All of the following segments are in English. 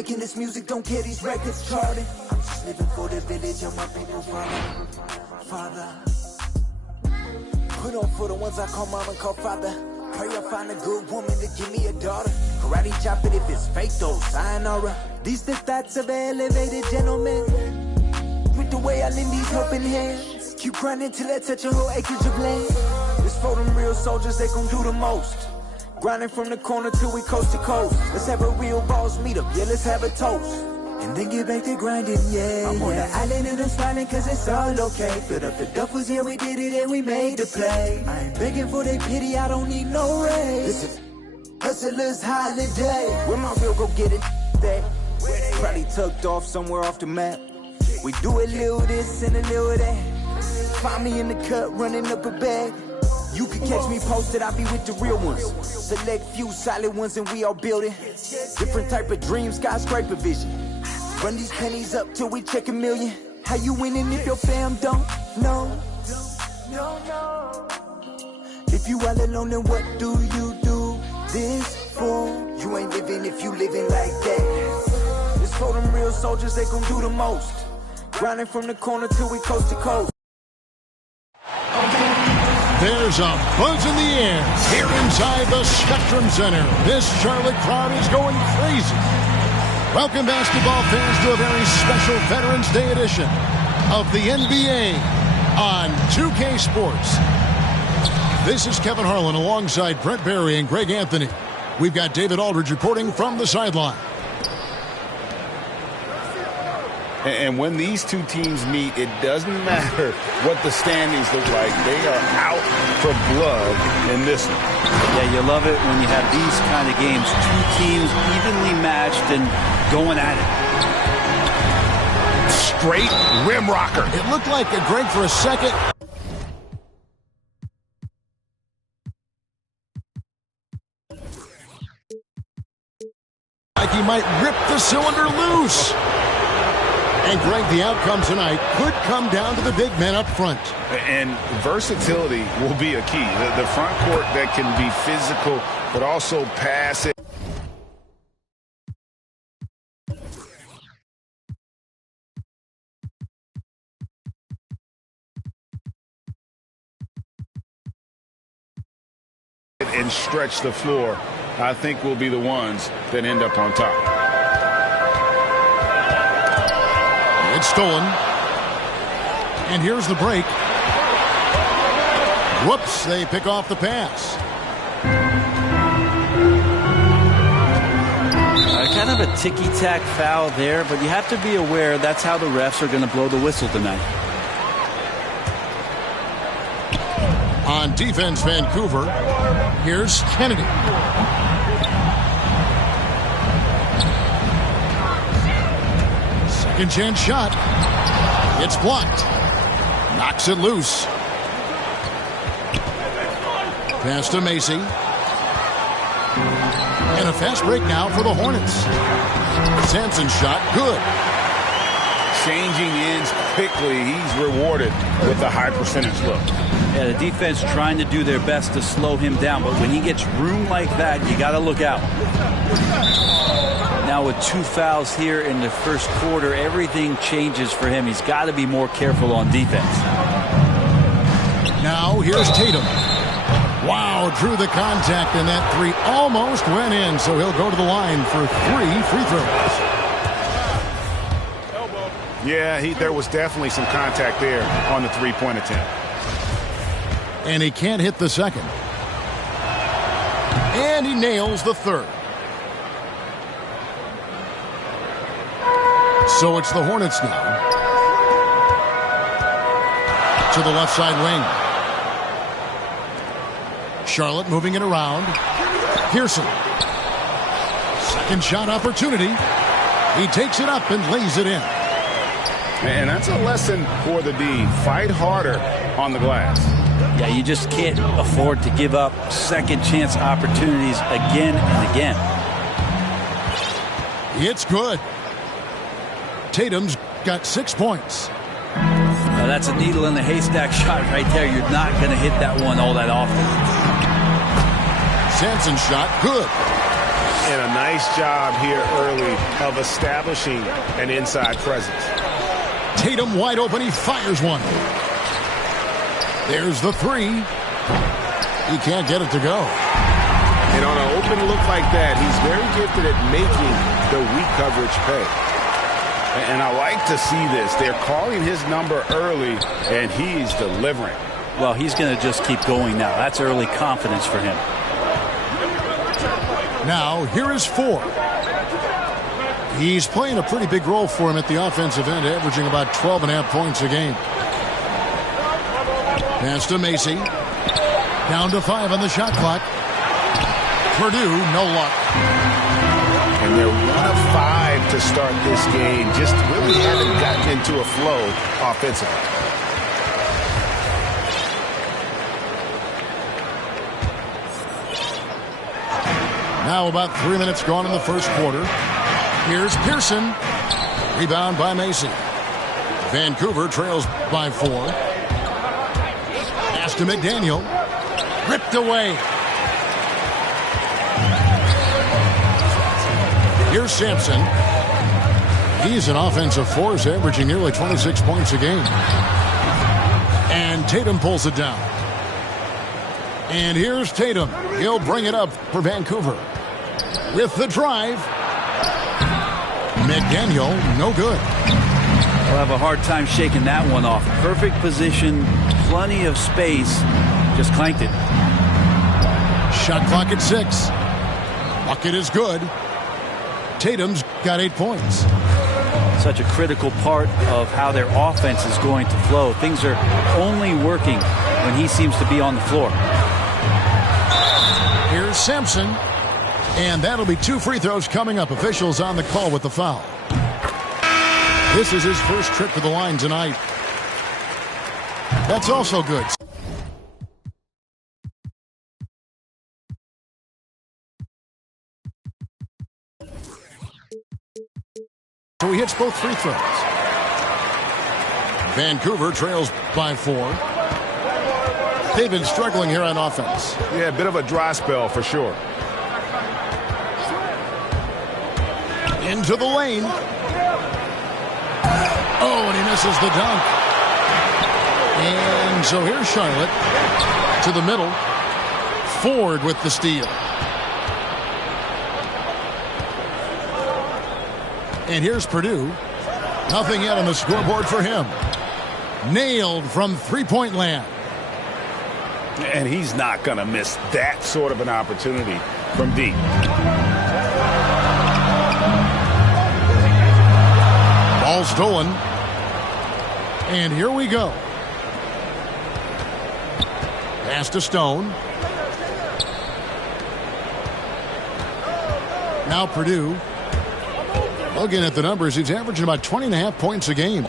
Making this music, don't care these records charting. I'm just living for the village and my people, Father. Put on for the ones I call mom and call father. Pray I find a good woman to give me a daughter. Karate chop it if it's fake though, sayonara. These the thoughts of an elevated gentleman. With the way I lend these helping hands. Keep grinding till I touch a whole acreage of land. It's for them real soldiers, they gon' do the most. Grinding from the corner till we coast to coast. Let's have a real boss meet up, yeah, let's have a toast. And then get back to grinding, yeah. I'm on the island and I'm smiling cause it's all okay. Filled up the duffels, yeah, we did it and we made the play. I ain't begging for their pity, I don't need no raise. This is hustler's holiday. Where my real go get it, that? Probably tucked off somewhere off the map. We do a little this and a little that. Find me in the cut, running up a bag. You can catch me posted, I be with the real ones. Select few solid ones and we all building. Different type of dreams, skyscraper vision. Run these pennies up till we check a million. How you winning if your fam don't know? If you all alone, then what do you do this for? You ain't living if you living like that. It's for them real soldiers, they gon' do the most. Grinding from the corner till we coast to coast. There's a buzz in the air here inside the Spectrum Center. This Charlotte crowd is going crazy. Welcome, basketball fans, to a very special Veterans Day edition of the NBA on 2K Sports. This is Kevin Harlan alongside Brent Barry and Greg Anthony. We've got David Aldridge reporting from the sideline. And when these two teams meet, it doesn't matter what the standings look like. They are out for blood in this one. Yeah, you love it when you have these kind of games. Two teams evenly matched and going at it. Straight rim rocker. It looked like a Greg for a second. Like he might rip the cylinder loose. And, Greg, the outcome tonight could come down to the big men up front. And versatility will be a key. The front court that can be physical but also pass it. And stretch the floor, I think will be the ones that end up on top. It's stolen. And here's the break. Whoops, they pick off the pass. Kind of a ticky-tack foul there, but you have to be aware that's how the refs are going to blow the whistle tonight. On defense, Vancouver, here's Kennedy. Second chance shot. It's blocked. Knocks it loose. Pass to Macy. And a fast break now for the Hornets. Sampson shot, good. Changing ends quickly. He's rewarded with a high percentage look. Yeah, the defense trying to do their best to slow him down, but when he gets room like that, you got to look out. Now with two fouls here in the first quarter, everything changes for him. He's got to be more careful on defense. Now here's Tatum. Wow, drew the contact, and that three almost went in, so he'll go to the line for 3 free throws. Yeah, there was definitely some contact there on the three-point attempt. And he can't hit the second. And he nails the third. So it's the Hornets now. To the left side wing. Charlotte moving it around. Pearson. Second shot opportunity. He takes it up and lays it in. And that's a lesson for the D. Fight harder on the glass. Yeah, you just can't afford to give up second chance opportunities again and again. It's good. Tatum's got 6 points. Now that's a needle in the haystack shot right there. You're not going to hit that one all that often. Sampson shot, good. And a nice job here early of establishing an inside presence. Tatum wide open. He fires one. There's the three. He can't get it to go. And on an open look like that, he's very gifted at making the weak coverage pay. And I like to see this. They're calling his number early, and he's delivering. Well, he's going to just keep going now. That's early confidence for him. Now, here is 4. He's playing a pretty big role for him at the offensive end, averaging about 12.5 points a game. Pass to Macy. Down to 5 on the shot clock. Purdue, no luck. And they're 1 of 5 to start this game. Just really haven't gotten into a flow offensively. Now about 3 minutes gone in the first quarter. Here's Pearson. Rebound by Macy. Vancouver trails by 4. Pass to McDaniel. Ripped away. Here's Sampson. He's an offensive force, averaging nearly 26 points a game. And Tatum pulls it down. And here's Tatum. He'll bring it up for Vancouver. With the drive. McDaniel, no good. He'll have a hard time shaking that one off. Perfect position, plenty of space. Just clanked it. Shot clock at 6. Bucket is good. Tatum's got 8 points. Such a critical part of how their offense is going to flow. Things are only working when he seems to be on the floor. Here's Sampson. And that'll be 2 free throws coming up. Officials on the call with the foul. This is his first trip to the line tonight. That's also good. So he hits both free throws. Vancouver trails by 4. They've been struggling here on offense. Yeah, a bit of a dry spell for sure. Into the lane. Oh, and he misses the dunk. And so here's Charlotte to the middle. Ford with the steal. And here's Purdue. Nothing yet on the scoreboard for him. Nailed from three-point land. And he's not going to miss that sort of an opportunity from deep. Ball stolen. And here we go. Pass to Stone. Now Purdue. Looking at the numbers, he's averaging about 20.5 points a game.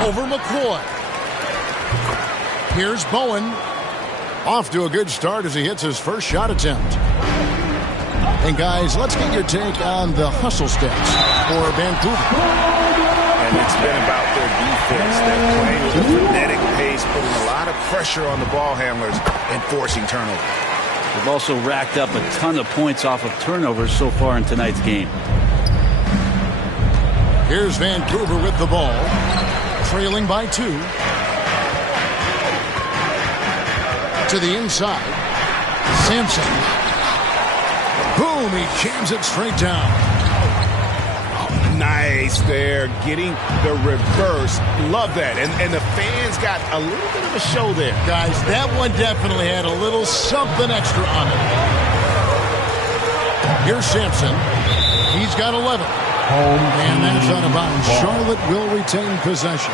Over McCoy. Here's Bowen. Off to a good start as he hits his first shot attempt. And guys, let's get your take on the hustle stats for Vancouver. And it's been about their defense. They're playing with a frenetic pace, putting a lot of pressure on the ball handlers and forcing turnovers. They've also racked up a ton of points off of turnovers so far in tonight's game. Here's Vancouver with the ball, trailing by 2. To the inside. Sampson. Boom, he jams it straight down. Nice there, getting the reverse. Love that. And the fans got a little bit of a show there. Guys, that one definitely had a little something extra on it. Here's Sampson. He's got 11. And that's out of bounds. Charlotte will retain possession.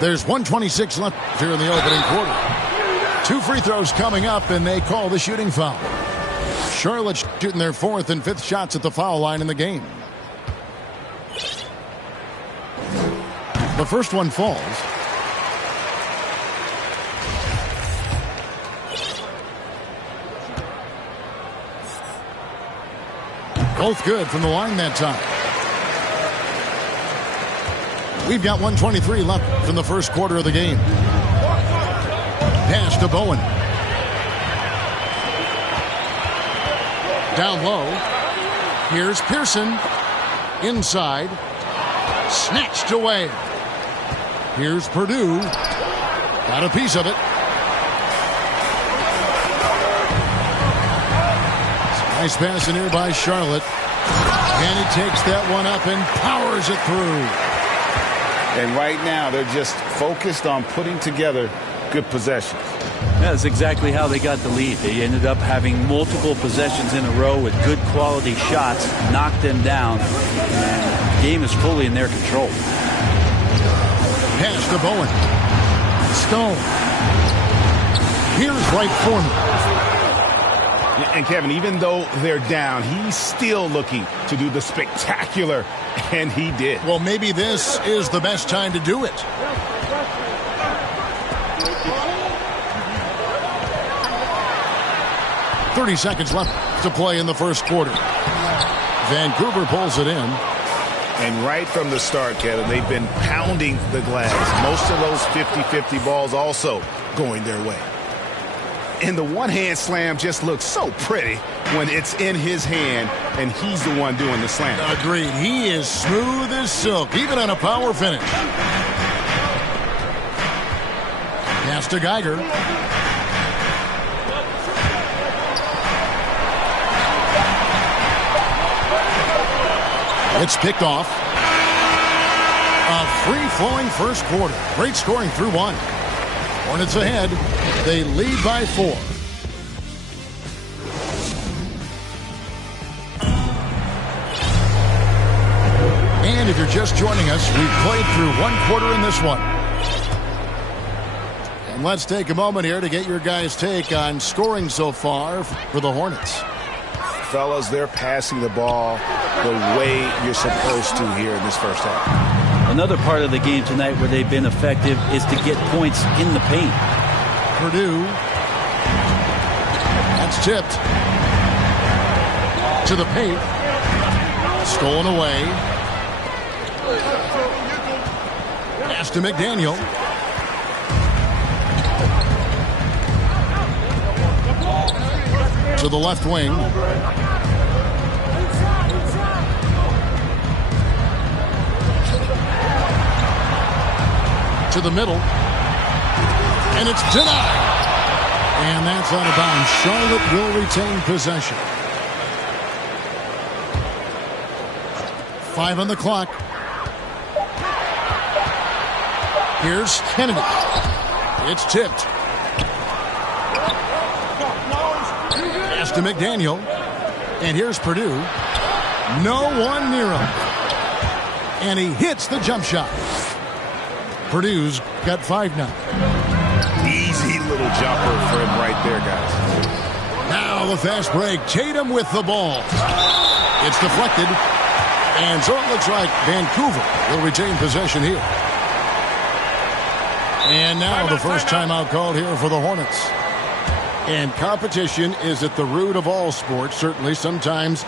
There's 1:26 left here in the opening quarter. 2 free throws coming up, and they call the shooting foul. Charlotte shooting their 4th and 5th shots at the foul line in the game. The first one falls. Both good from the line that time. We've got 1:23 left from the first quarter of the game. Pass to Bowen. Down low. Here's Pearson. Inside. Snatched away. Here's Purdue. Got a piece of it. Nice pass in here by Charlotte. And he takes that one up and powers it through. And right now, they're just focused on putting together good possessions. That's exactly how they got the lead. They ended up having multiple possessions in a row with good quality shots, knocked them down, and the game is fully in their control. Pass to Bowen. Stone. Here's Wright Foreman. And Kevin, even though they're down, he's still looking to do the spectacular, and he did. Well, maybe this is the best time to do it. .30 seconds left to play in the first quarter. Vancouver pulls it in. And right from the start, Kevin, they've been pounding the glass. Most of those 50-50 balls also going their way. And the one-hand slam just looks so pretty when it's in his hand and he's the one doing the slam. Agreed. He is smooth as silk, even on a power finish. Pass to Geiger. It's picked off. A free-flowing first quarter. Great scoring through one. Hornets ahead. They lead by 4. And if you're just joining us, we've played through one quarter in this one. And let's take a moment here to get your guys' take on scoring so far for the Hornets. Fellas, they're passing the ball the way you're supposed to here in this first half. Another part of the game tonight where they've been effective is to get points in the paint. Purdue. That's tipped. To the paint. Stolen away. Pass to McDaniel. To the left wing. To the middle. And it's denied. And that's out of bounds. Charlotte will retain possession. 5 on the clock. Here's Kennedy. It's tipped. Pass to McDaniel. And here's Purdue. No one near him. And he hits the jump shot. Purdue's got 5 now. Easy little jumper for him right there, guys. Now the fast break. Tatum with the ball. It's deflected. And so it looks like Vancouver will retain possession here. And now the first timeout called here for the Hornets. And competition is at the root of all sports. Certainly sometimes,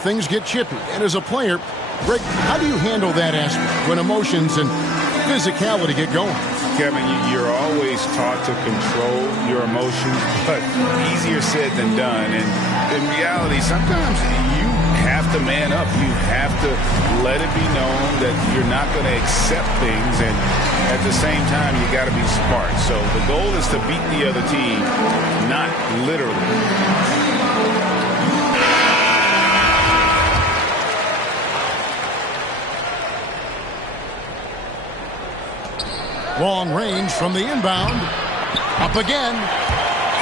things get chippy. And as a player, Greg, how do you handle that aspect when emotions and physicality get going? Kevin, you're always taught to control your emotions, but easier said than done. And in reality, sometimes you have to man up. You have to let it be known that you're not going to accept things, and at the same time, you got to be smart. So the goal is to beat the other team, not literally. Long range from the inbound. Up again.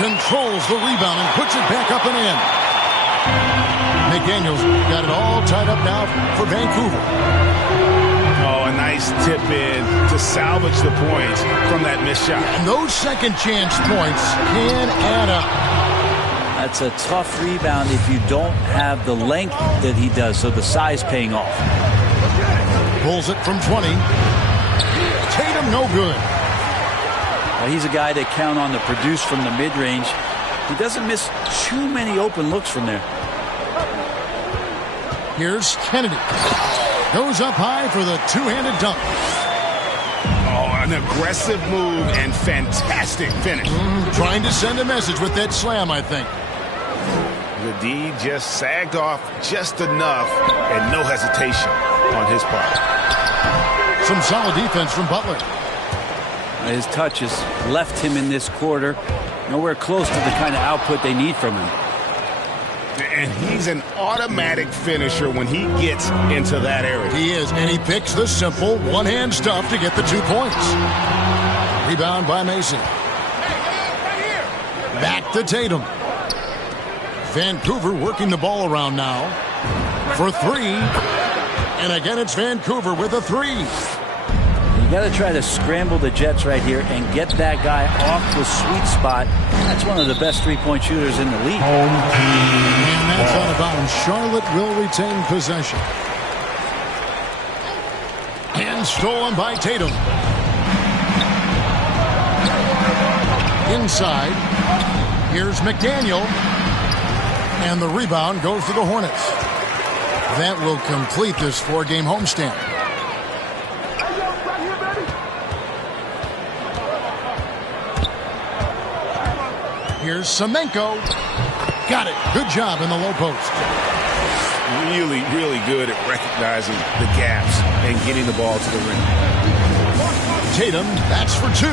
Controls the rebound and puts it back up and in. McDaniel's got it all tied up now for Vancouver. Oh, a nice tip in to salvage the points from that missed shot. And those second chance points can add up. That's a tough rebound if you don't have the length that he does, so the size paying off. Pulls it from 20. Tatum no good. Well, he's a guy that count on to produce from the mid-range. He doesn't miss too many open looks from there. Here's Kennedy. Goes up high for the two-handed dunk. Oh, a An aggressive move and fantastic finish. Trying to send a message with that slam, I think. The D just sagged off just enough and no hesitation on his part. Some solid defense from Butler. His touches left him in this quarter nowhere close to the kind of output they need from him. And he's an automatic finisher when he gets into that area. He is, and he picks the simple one-hand stuff to get the 2 points. Rebound by Mason. Back to Tatum. Vancouver working the ball around now for 3. And again, it's Vancouver with a 3. You got to try to scramble the Jets right here and get that guy off the sweet spot. That's one of the best three-point shooters in the league. And that's out of bounds. Charlotte will retain possession. And stolen by Tatum. Inside. Here's McDaniel. And the rebound goes to the Hornets. That will complete this 4-game homestand. Here's Semenko. Got it. Good job in the low post. Really, really good at recognizing the gaps and getting the ball to the rim. Tatum, that's for 2.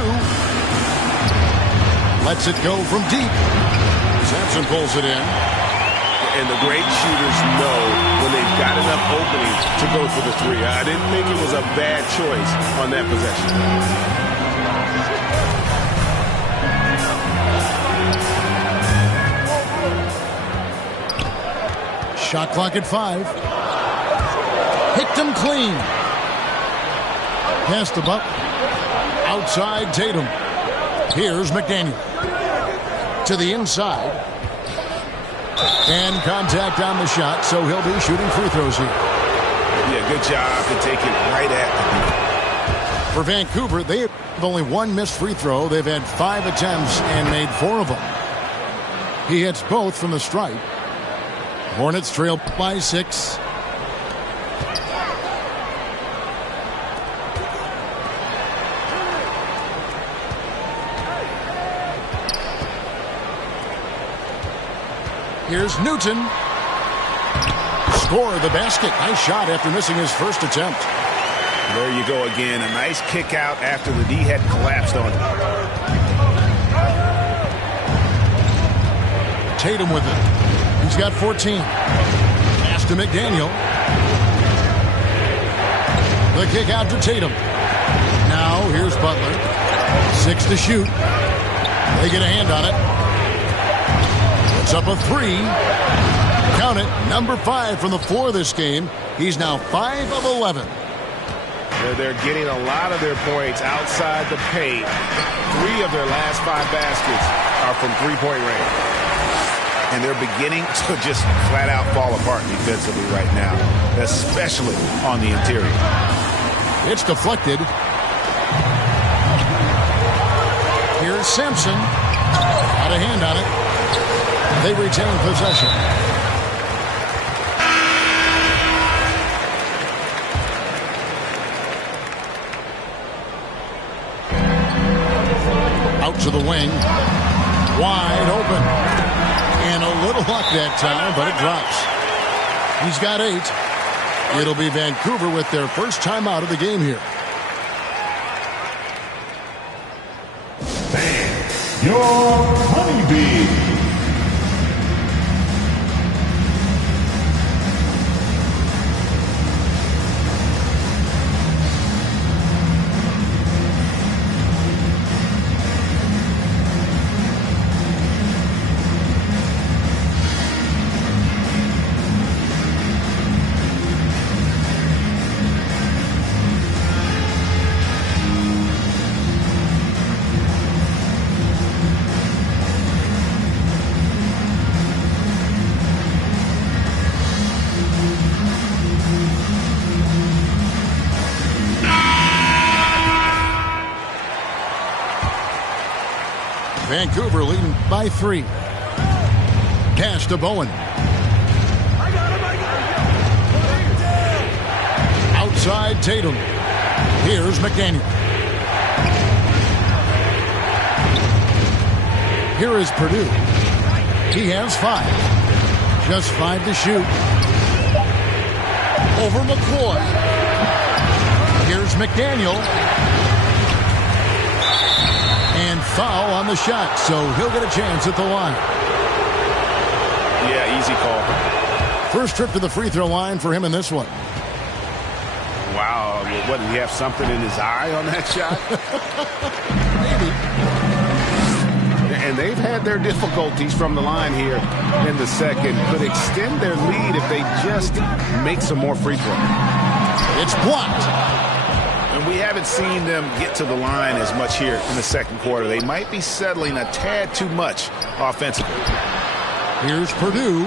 Lets it go from deep. Sampson pulls it in. And the great shooters know when they've got enough opening to go for the 3. I didn't think it was a bad choice on that possession. Shot clock at 5. Hit them clean. Pass the buck. Outside Tatum. Here's McDaniel. To the inside. And contact on the shot, so he'll be shooting free throws here. Yeah, good job to take it right at the... For Vancouver, they have only 1 missed free throw. They've had 5 attempts and made 4 of them. He hits both from the stripe. Hornets trail by 6. Here's Newton. Score the basket. Nice shot after missing his first attempt. There you go again. A nice kick out after the D had collapsed on him. Tatum with it. He's got 14. Pass to McDaniel. The kick out to Tatum. Now here's Butler. 6 to shoot. They get a hand on it. It's up a 3. Count it. Number 5 from the floor this game. He's now 5 of 11. They're getting a lot of their points outside the paint. 3 of their last 5 baskets are from three-point range. And they're beginning to just flat out fall apart defensively right now, especially on the interior. It's deflected. Here's Sampson. Got a hand on it. They retain possession. Out to the wing. Wide open. And a little luck that time, but it drops. He's got 8. It'll be Vancouver with their first time out of the game here. Your honeybee. Vancouver leading by 3. Pass to Bowen. Outside Tatum. Here's McDaniel. Here is Purdue. He has 5. Just 5 to shoot. Over McCoy. Here's McDaniel. And foul on the shot, so he'll get a chance at the line. Yeah, easy call. First trip to the free throw line for him in this one. Wow, what, did he have something in his eye on that shot? Maybe. And they've had their difficulties from the line here in the second. Could extend their lead if they just make some more free throws. It's blocked. And we haven't seen them get to the line as much here in the second quarter. They might be settling a tad too much offensively. Here's Purdue.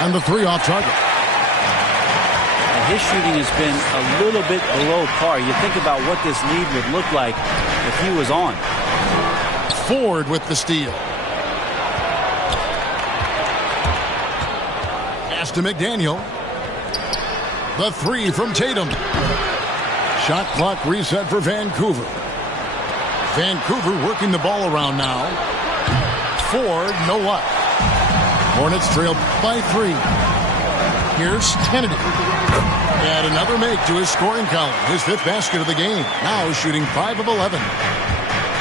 And the 3 off target. His shooting has been a little bit below par. You think about what this lead would look like if he was on. Ford with the steal. Pass to McDaniel. The 3 from Tatum. Shot clock reset for Vancouver. Vancouver working the ball around now. Ford, no luck. Hornets trail by 3. Here's Kennedy. Add another make to his scoring column. His 5th basket of the game. Now shooting 5 of 11.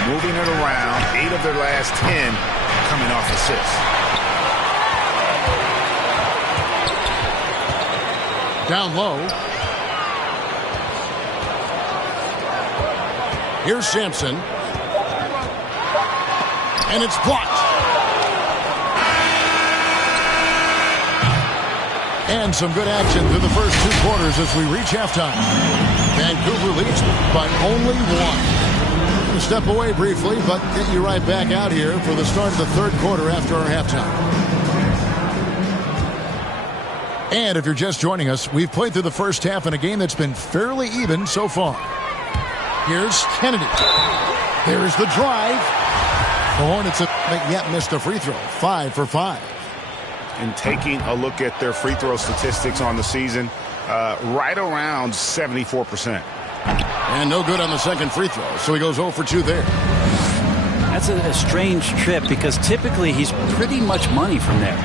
Moving it around. 8 of their last 10 coming off assists. Down low. Here's Sampson. And it's blocked. And some good action through the first 2 quarters as we reach halftime. Vancouver leads by only 1. We'll step away briefly, but get you right back out here for the start of the 3rd quarter after our halftime. And if you're just joining us, we've played through the first half in a game that's been fairly even so far. Here's Kennedy. There's the drive. The Hornets have yet missed a free throw. 5 for 5. And taking a look at their free throw statistics on the season, right around 74%. And no good on the second free throw, so he goes 0 for 2 there. That's a strange trip because typically he's pretty much money from there.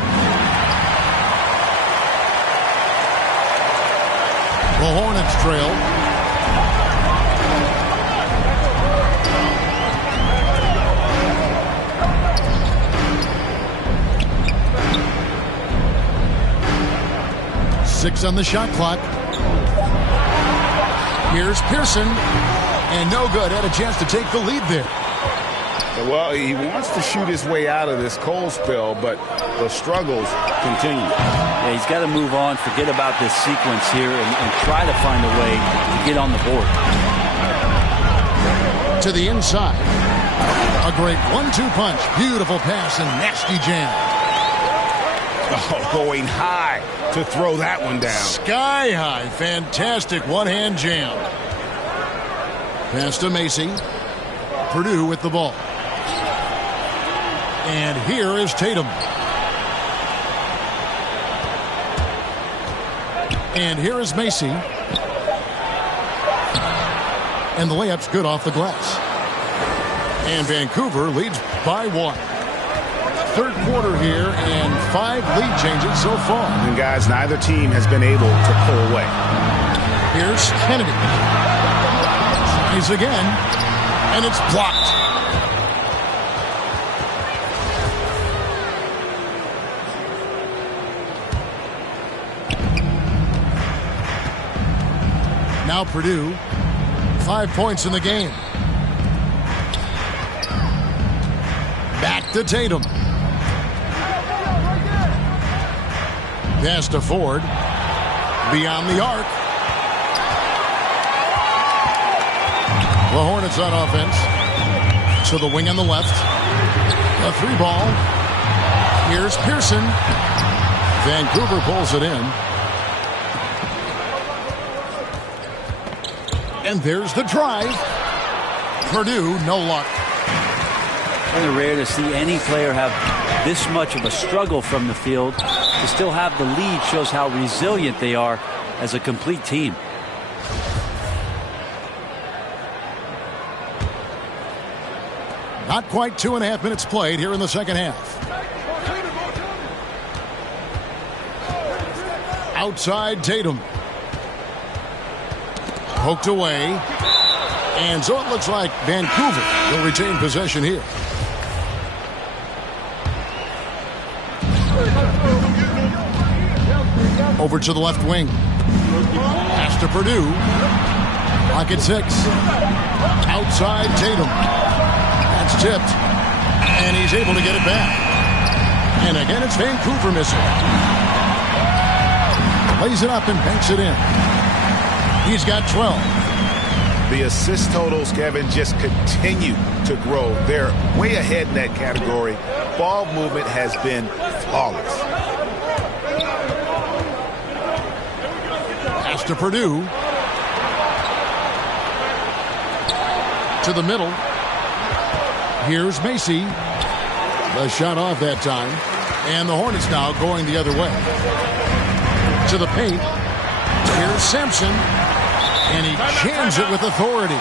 The Hornets trail. Six on the shot clock. Here's Pearson. And no good. Had a chance to take the lead there. Well, he wants to shoot his way out of this cold spell, but the struggles continue. Yeah, he's got to move on, forget about this sequence here, and try to find a way to get on the board. To the inside. A great 1-2 punch. Beautiful pass and nasty jam. Oh, going high to throw that one down. Sky high. Fantastic one-hand jam. Pass to Macy. Purdue with the ball. And here is Tatum. And here is Macy. And the layup's good off the glass. And Vancouver leads by 1. 3rd quarter here and 5 lead changes so far. And guys, neither team has been able to pull away. Here's Kennedy. Tries again. And it's blocked. Now Purdue, 5 points in the game. Back to Tatum. Pass to Ford. Beyond the arc. The Hornets on offense. To the wing on the left. A 3 ball. Here's Pearson. Vancouver pulls it in. And there's the drive. Purdue, no luck. Kind of rare to see any player have this much of a struggle from the field. To still have the lead shows how resilient they are as a complete team. Not quite 2.5 minutes played here in the second half. Outside Tatum. Poked away. And so it looks like Vancouver will retain possession here. Over to the left wing. Pass to Purdue. Lock at 6. Outside Tatum. That's tipped. And he's able to get it back. And again, it's Vancouver missing. Lays it up and banks it in. He's got 12. The assist totals, Kevin, just continue to grow. They're way ahead in that category. Ball movement has been flawless. Pass to Purdue. To the middle. Here's Macy. The shot off that time. And the Hornets now going the other way. To the paint. Here's Sampson. And he jams it with authority.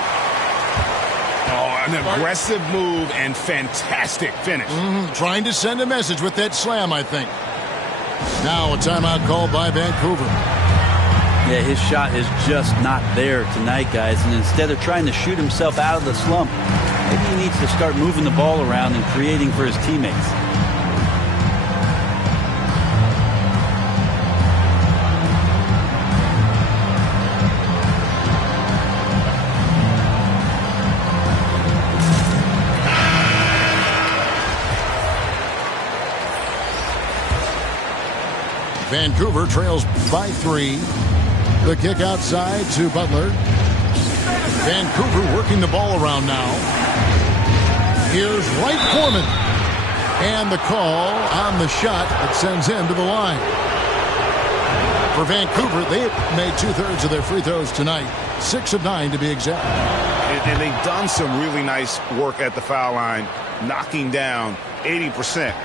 Oh, an aggressive move and fantastic finish. Trying to send a message with that slam, I think. Now a timeout called by Vancouver. Yeah, his shot is just not there tonight, guys. And instead of trying to shoot himself out of the slump, maybe he needs to start moving the ball around and creating for his teammates. Vancouver trails by 3. The kick outside to Butler. Vancouver working the ball around now. Here's Wright Foreman. And the call on the shot that sends him to the line. For Vancouver, they made 2/3 of their free throws tonight. 6 of 9 to be exact. And they've done some really nice work at the foul line, knocking down 80%.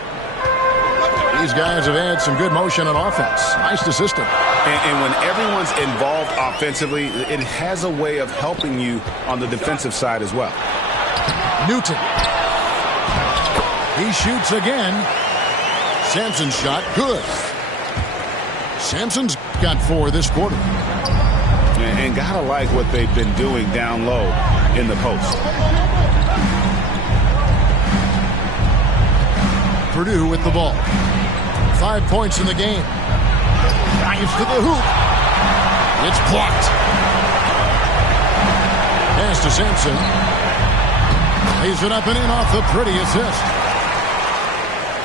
These guys have had some good motion on offense. Nice to system. And when everyone's involved offensively, it has a way of helping you on the defensive side as well. Newton. He shoots again. Sampson's shot, good. Sampson's got 4 this quarter. And gotta like what they've been doing down low in the post. Purdue with the ball. 5 points in the game. Drives to the hoop. It's blocked. Pass to Sampson. Lays it up and in off the pretty assist.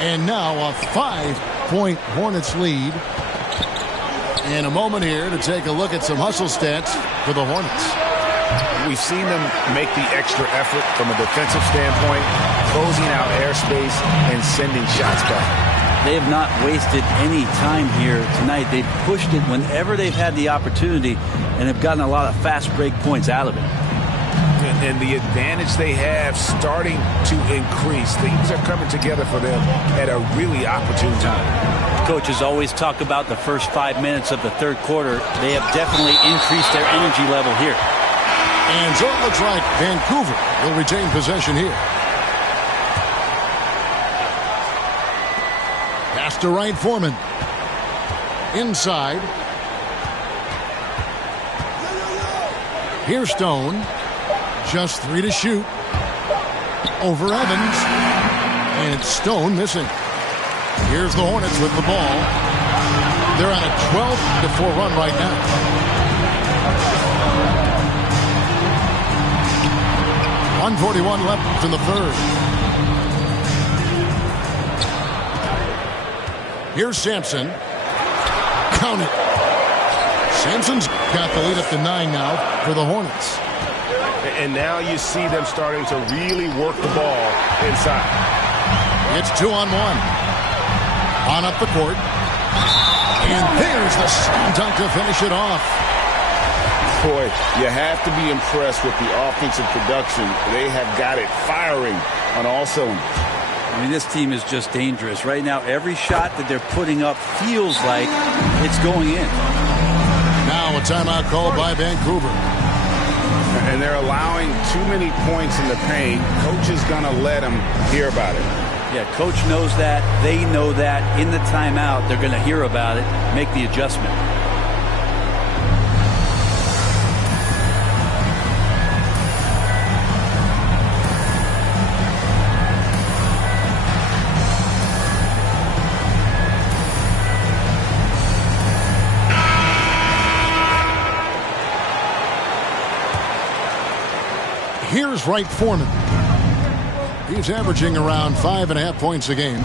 And now a 5-point Hornets lead. And a moment here to take a look at some hustle stats for the Hornets. We've seen them make the extra effort from a defensive standpoint, closing out airspace and sending shots back. They have not wasted any time here tonight. They've pushed it whenever they've had the opportunity and have gotten a lot of fast break points out of it. And the advantage they have starting to increase. Things are coming together for them at a really opportune time. Coaches always talk about the first 5 minutes of the third quarter. They have definitely increased their energy level here. And so it looks like Vancouver will retain possession here. Pass to Wright Foreman. Inside. Here's Stone. Just 3 to shoot. Over Evans. And it's Stone missing. Here's the Hornets with the ball. They're on a 12-4 run right now. .141 left in the third. Here's Sampson. Count it. Sampson's got the lead up to 9 now for the Hornets. And now you see them starting to really work the ball inside. It's 2-on-1. On up the court. And there's the slam dunk to finish it off. Boy, you have to be impressed with the offensive production. They have got it firing on all cylinders. I mean, this team is just dangerous. Right now, every shot that they're putting up feels like it's going in. Now a timeout called by Vancouver. And they're allowing too many points in the paint. Coach is going to let them hear about it. Yeah, coach knows that. They know that. In the timeout, they're going to hear about it, make the adjustment. Here's Wright Foreman. He's averaging around 5.5 points a game.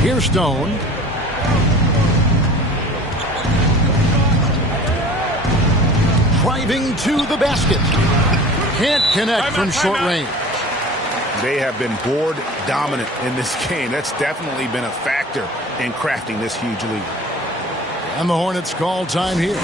Here's Stone. Driving to the basket. Can't connect from short range. They have been board dominant in this game. That's definitely been a factor in crafting this huge lead. And the Hornets call time here.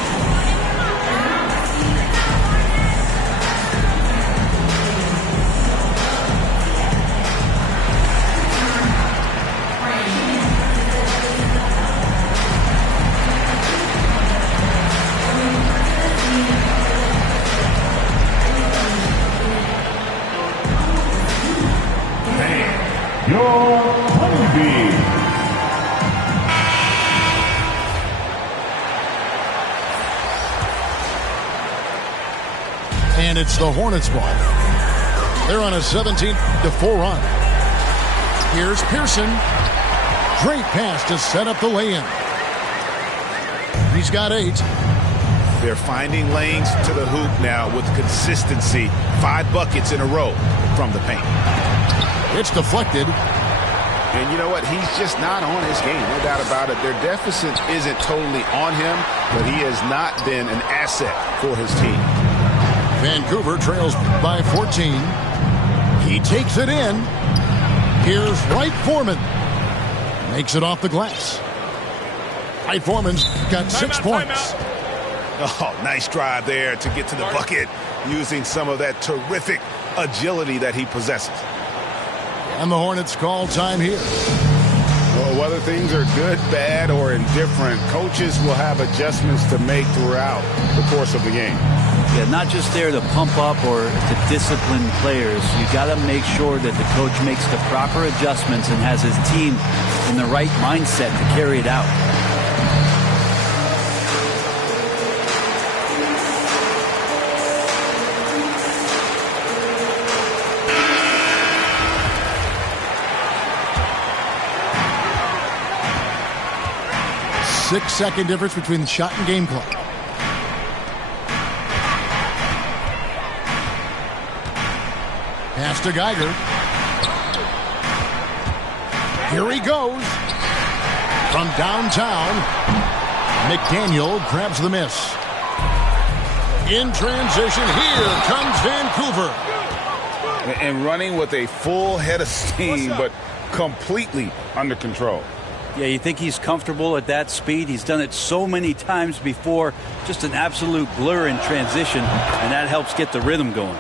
Your honeybee. And it's the Hornets ball. They're on a 17-4 run. Here's Pearson. Great pass to set up the lay-in. He's got 8. They're finding lanes to the hoop now with consistency. 5 buckets in a row from the paint. It's deflected. And you know what? He's just not on his game. No doubt about it. Their deficit isn't totally on him, but he has not been an asset for his team. Vancouver trails by 14. He takes it in. Here's Wright Foreman. Makes it off the glass. Wright Foreman's got 6 points. Oh, nice drive there to get to the bucket using some of that terrific agility that he possesses. And the Hornets call time here. Well, whether things are good, bad, or indifferent, coaches will have adjustments to make throughout the course of the game. Yeah, not just there to pump up or to discipline players. You got to make sure that the coach makes the proper adjustments and has his team in the right mindset to carry it out. Six-second difference between the shot and game clock. Pass to Geiger. Here he goes. From downtown, McDaniel grabs the miss. In transition, here comes Vancouver. And running with a full head of steam, but completely under control. Yeah, you think he's comfortable at that speed? He's done it so many times before. Just an absolute blur in transition, and that helps get the rhythm going.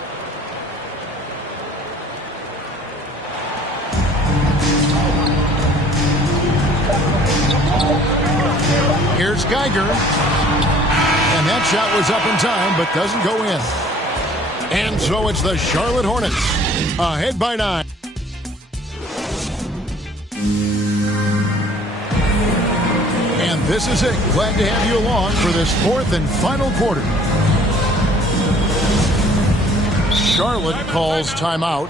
Here's Geiger. And that shot was up in time, but doesn't go in. And so it's the Charlotte Hornets, ahead by 9. And this is it. Glad to have you along for this 4th and final quarter. Charlotte calls timeout.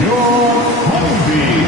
Your honeybee.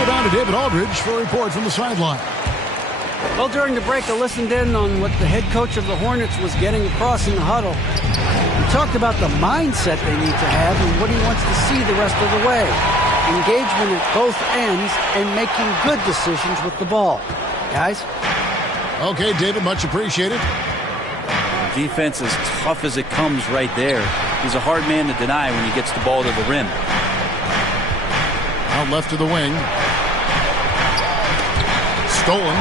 go down to David Aldridge for a report from the sideline. Well, during the break, I listened in on what the head coach of the Hornets was getting across in the huddle. He talked about the mindset they need to have and what he wants to see the rest of the way. Engagement at both ends and making good decisions with the ball. Guys? Okay, David, much appreciated. Defense as tough as it comes right there. He's a hard man to deny when he gets the ball to the rim. Out left to the wing. Stolen.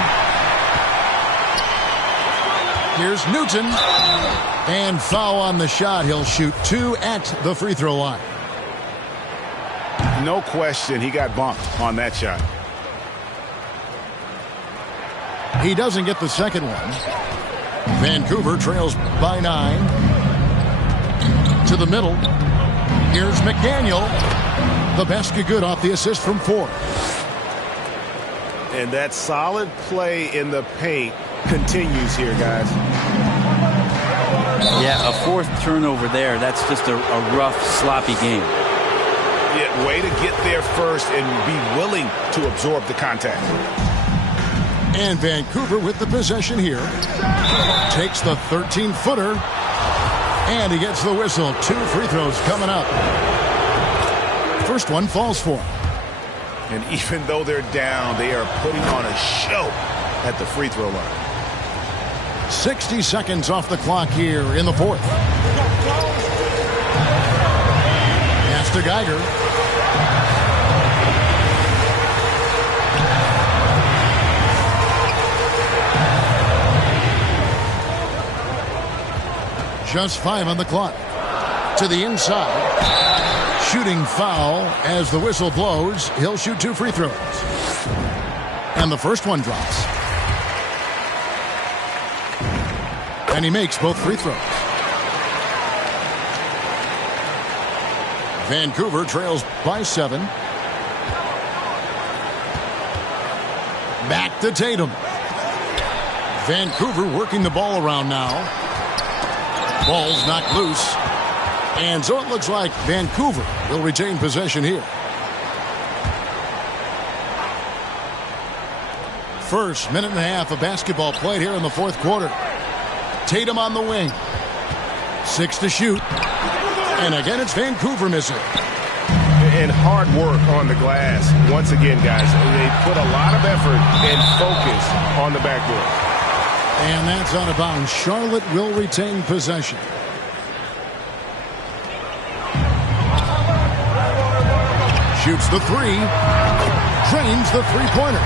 Here's Newton. And foul on the shot. He'll shoot 2 at the free throw line. No question, he got bumped on that shot. He doesn't get the second one. Vancouver trails by 9. To the middle. Here's McDaniel. The basket good off the assist from 4. And that solid play in the paint continues here, guys. Yeah, a 4th turnover there. That's just a rough, sloppy game. Yeah, way to get there first and be willing to absorb the contact. And Vancouver with the possession here. Takes the 13-footer. And he gets the whistle. 2 free throws coming up. First one falls for him. And even though they're down, they are putting on a show at the free throw line. 60 seconds off the clock here in the 4th. Pass to Geiger. Just 5 on the clock. To the inside. Shooting foul as the whistle blows. He'll shoot 2 free throws. And the first one drops. And he makes both free throws. Vancouver trails by 7. Back to Tatum. Vancouver working the ball around now. Ball's knocked loose. And so it looks like Vancouver will retain possession here. First minute and a half of basketball played here in the 4th quarter. Tatum on the wing. 6 to shoot. And again, it's Vancouver missing. And hard work on the glass. Once again, guys, they put a lot of effort and focus on the backboard. And that's out of bounds. Charlotte will retain possession. Shoots the 3. Drains the three-pointer.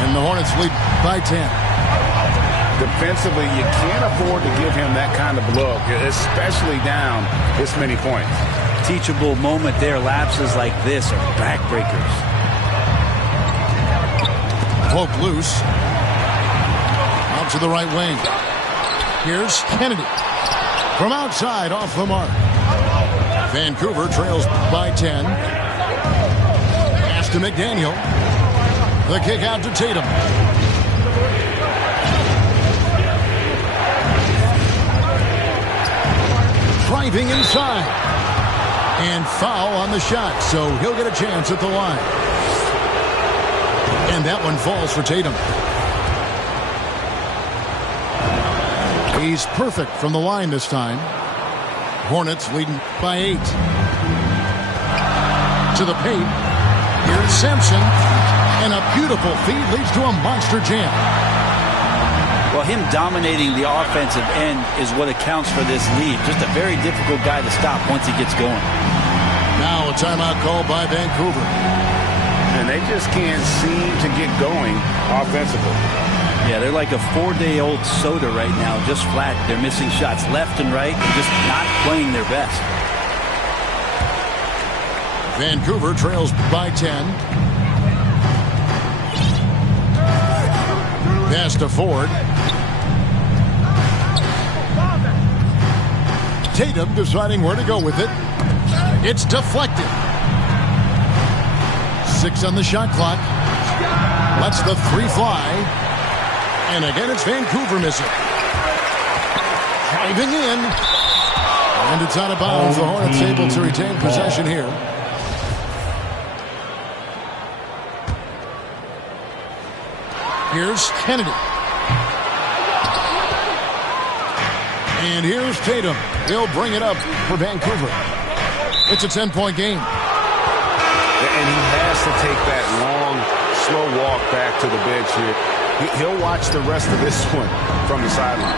And the Hornets lead by 10. Defensively, you can't afford to give him that kind of look, especially down this many points. Teachable moment there. Lapses like this are backbreakers. Poke loose. Out to the right wing. Here's Kennedy. From outside, off the mark. Vancouver trails by 10. Pass to McDaniel. The kick out to Tatum. Driving inside. And foul on the shot, so he'll get a chance at the line. And that one falls for Tatum. He's perfect from the line this time. Hornets leading by 8. To the paint. Here's Sampson. And a beautiful feed leads to a monster jam. Well, him dominating the offensive end is what accounts for this lead. Just a very difficult guy to stop once he gets going. Now a timeout called by Vancouver. And they just can't seem to get going offensively. Yeah, they're like a 4-day-old soda right now, just flat. They're missing shots left and right and just not playing their best. Vancouver trails by 10. Pass to Ford. Tatum deciding where to go with it. It's deflected. 6 on the shot clock. Lets the 3 fly. And again, it's Vancouver missing. Driving in. And it's out of bounds. The Hornets able to retain possession here. Here's Kennedy. And here's Tatum. He'll bring it up for Vancouver. It's a 10-point game. And he has to take that long, slow walk back to the bench here. He'll watch the rest of this one from the sideline.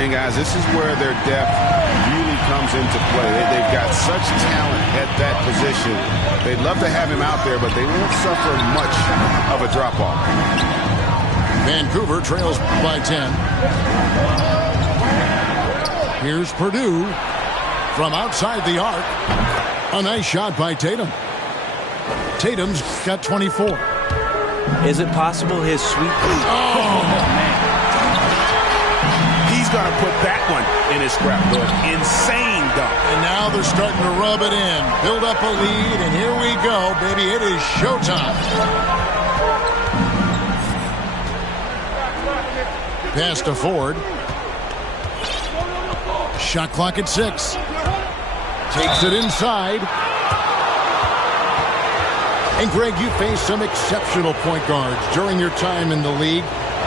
And guys, this is where their depth really comes into play. They've got such talent at that position. They'd love to have him out there, but they won't suffer much of a drop-off. Vancouver trails by 10. Here's Purdue from outside the arc. A nice shot by Tatum. Tatum's got 24. Is it possible his sweep? Oh, man. He's going to put that one in his scrapbook. Insane dunk. And now they're starting to rub it in. Build up a lead, and here we go, baby. It is showtime. Pass to Ford. Shot clock at 6. Takes it inside. And Greg, you faced some exceptional point guards during your time in the league.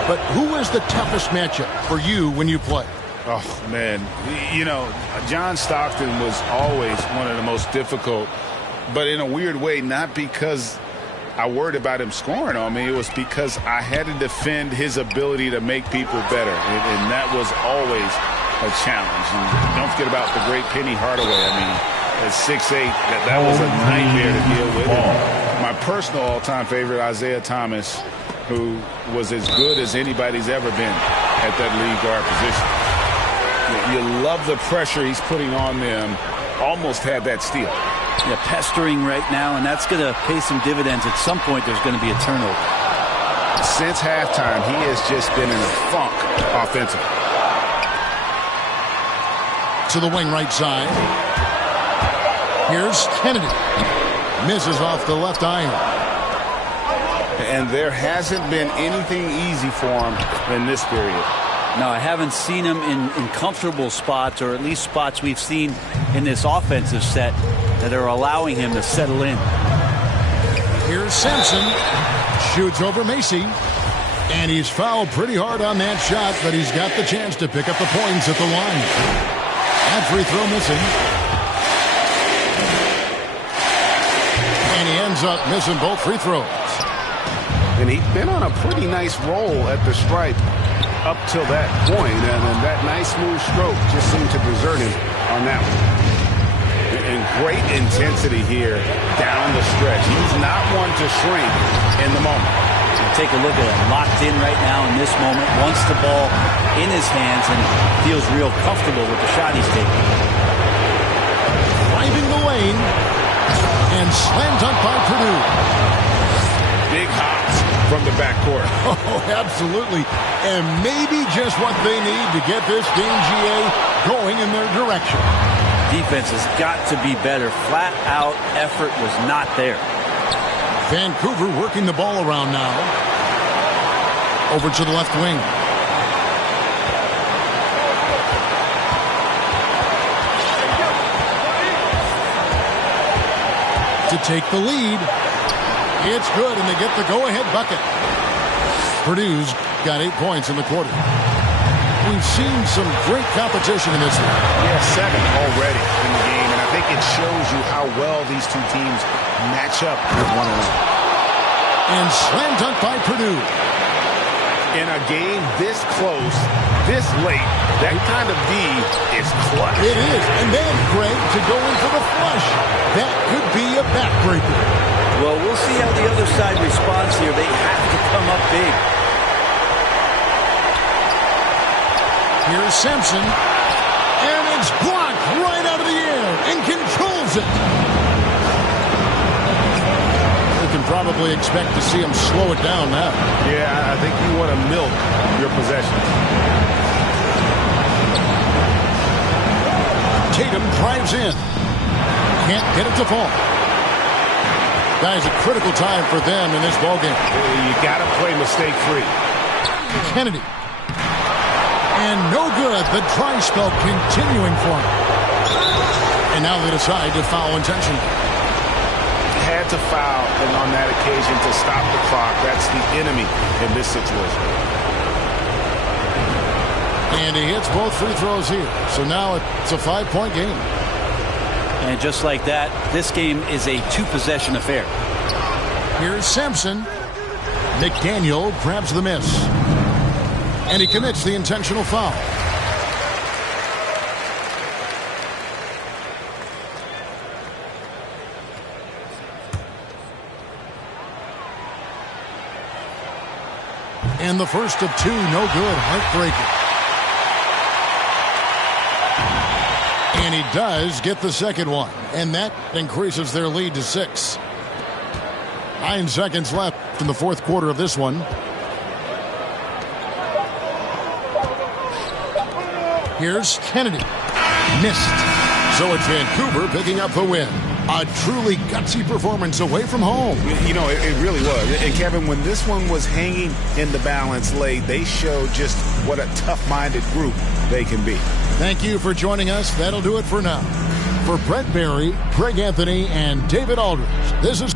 But who is the toughest matchup for you when you play? Oh, man. You know, John Stockton was always one of the most difficult, but in a weird way, not because I worried about him scoring on me. It was because I had to defend his ability to make people better, and that was always a challenge. And don't forget about the great Penny Hardaway. I mean, at 6'8", that was a nightmare to deal with. And my personal all-time favorite, Isaiah Thomas, who was as good as anybody's ever been at that lead guard position. You love the pressure he's putting on them. Almost had that steal. Yeah, pestering right now, and that's going to pay some dividends. At some point, there's going to be a turnover. Since halftime, he has just been in a funk offensively. To the wing right side. Here's Kennedy. Misses off the left iron. And there hasn't been anything easy for him in this period. No, I haven't seen him in comfortable spots, or at least spots we've seen in this offensive set that are allowing him to settle in. Here's Simpson. Shoots over Macy. And he's fouled pretty hard on that shot, but he's got the chance to pick up the points at the line. That free throw missing. And he ends up missing both free throws. And he'd been on a pretty nice roll at the stripe up till that point, and that nice smooth stroke just seemed to desert him on that one. And great intensity here down the stretch. He's not one to shrink in the moment. Take a look at him, locked in right now in this moment, wants the ball in his hands and feels real comfortable with the shot he's taking. Driving the lane and slam dunk by Purdue. Big hops from the backcourt. Oh, absolutely. And maybe just what they need to get this game, GA, going in their direction. Defense has got to be better. Flat out effort was not there. Vancouver working the ball around now. Over to the left wing. To take the lead. It's good, and they get the go-ahead bucket. Purdue's got 8 points in the quarter. We've seen some great competition in this one. Yeah, 7 already in the game, and I think it shows you how well these two teams match up with one another. And slam dunk by Purdue. In a game this close, this late, that kind of D is clutch. It is. And then, Greg, to go in for the flush. That could be a backbreaker. Well, we'll see how the other side responds here. They have to come up big. Here's Simpson. And it's blocked right out of the air and controls it. We can probably expect to see him slow it down now. Yeah, I think you want to milk your possession. Tatum drives in. Can't get it to fall. Guys, a critical time for them in this ballgame. You got to play mistake-free. Kennedy. And no good. The dry spell continuing for him. And now they decide to foul intentionally. had to foul and on that occasion to stop the clock. That's the enemy in this situation. And he hits both free throws here. So now it's a 5-point game. And just like that, this game is a 2-possession affair. Here's Sampson. McDaniel grabs the miss. And he commits the intentional foul. And the first of 2, no good. Heartbreaking. And he does get the second one. And that increases their lead to 6. 9 seconds left in the fourth quarter of this one. Here's Kennedy. Missed. So it's Vancouver picking up the win. A truly gutsy performance away from home. You know, it really was. And, Kevin, when this one was hanging in the balance late, they showed just what a tough-minded group they can be. Thank you for joining us. That'll do it for now. For Brett Barry, Craig Anthony, and David Aldridge, this is...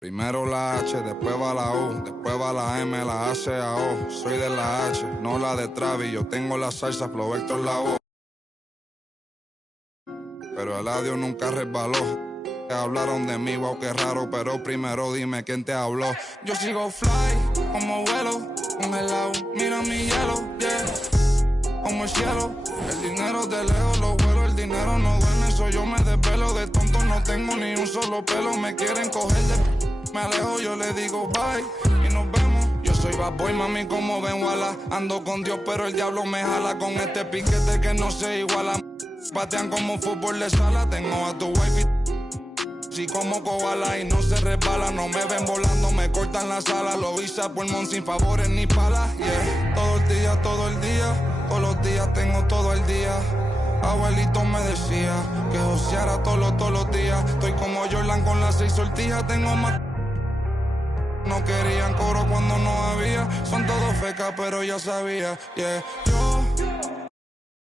Primero la H, después va la U, después va la M, la A, C, A, O. Soy de la H, no la de Travis, yo tengo la salsa, Flow Héctor la O. Pero el audio nunca resbaló. Hablaron de mí, wow, qué raro, pero primero dime quién te habló. Yo sigo fly, como vuelo, congelado, mira mi hielo, yeah, como el cielo. El dinero de lejos, lo vuelo, el dinero no duerme, eso yo me desvelo. De tonto no tengo ni un solo pelo, me quieren coger de... Me alejo, yo le digo bye y nos vemos. Yo soy bad boy, mami, como ven, wala. Ando con Dios, pero el diablo me jala con este piquete que no se iguala. Patean como fútbol de sala, tengo a tu wifi. Si como koala y no se resbala, no me ven volando, me cortan la sala. Lo hice a pulmón sin favores ni palas, yeah. Todo el día, todos los días tengo todo el día. Abuelito me decía que joseara todos los días. Estoy como Jordan con las 6 sortijas, tengo más. No querían coro cuando no había. Son todos fecas, pero ya sabía, yeah.